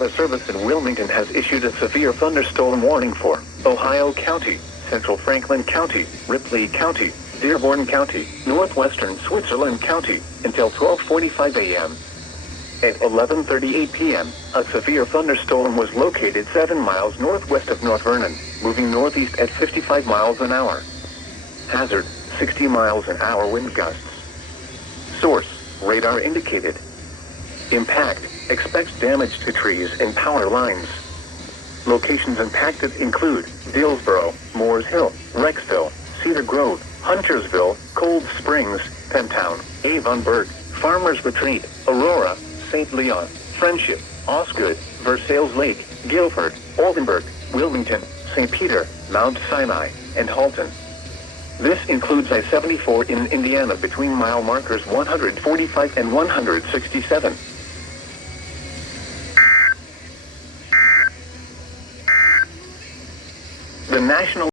Weather Service in Wilmington has issued a severe thunderstorm warning for Ohio County, Central Franklin County, Ripley County, Dearborn County, Northwestern Switzerland County, until 12:45 a.m. At 11:38 p.m., a severe thunderstorm was located 7 miles northwest of North Vernon, moving northeast at 55 miles an hour. Hazard, 60 miles an hour wind gusts. Source, radar indicated. Impact, expects damage to trees and power lines. Locations impacted include Dillsboro, Moores Hill, Rexville, Cedar Grove, Huntersville, Cold Springs, Pentown, Avonburg, Farmers Retreat, Aurora, St. Leon, Friendship, Osgood, Versailles Lake, Guilford, Oldenburg, Wilmington, St. Peter, Mount Sinai, and Halton. This includes I-74 in Indiana between mile markers 145 and 167. The National